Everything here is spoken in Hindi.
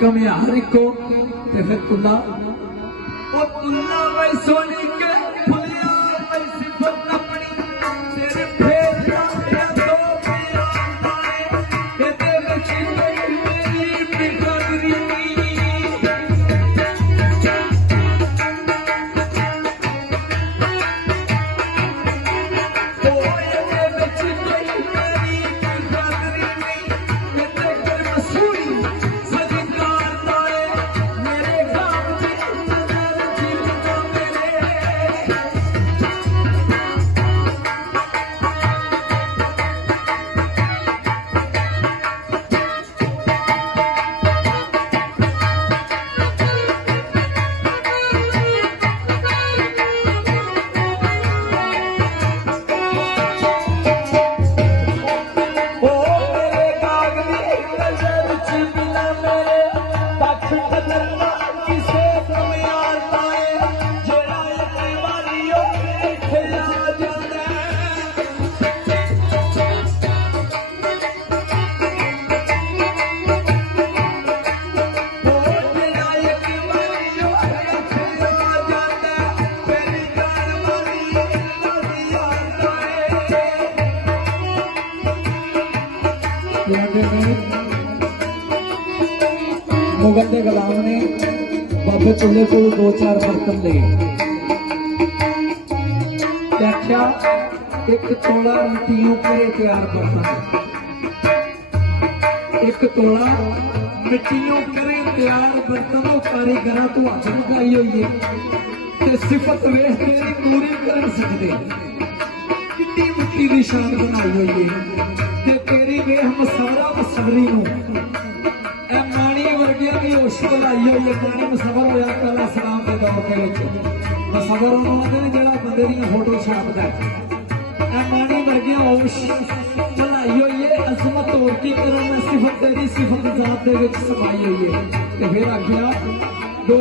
कमियार को ते फिर कुल्ला ओ कुल्ला भाई सोनी के फुलिया भाई सिफत अपनी तेरे फेर लाया तो पिया ताए ते बची मेरी बिगड़ी मुगल के गुलाम ने बाबे चुल्हे को 2-4 बर्तन ले आख्या एक तोला मिट्टियों करे तैयार बर्तन, एक तोला मिट्टियों करे तैयार बर्तन कारीगर तू हथ लगाई हुई है सिफत वेख तेरी पूरी कर सकते कितनी मिट्टी की शान बनाई हुई है तेरी वेख मसवरा मसवरी की मुश्किल आई हुई है पानी मुसवर होया पहला सलाम के दौर के मुसवर उन्होंने जरा बंदे दी फोटो छापता है मानी वर्गिया बनाई हुई है अजमत और की करो मैं सिफत तेरी सिफत जात दे समाई हुई है फिर आखिया दो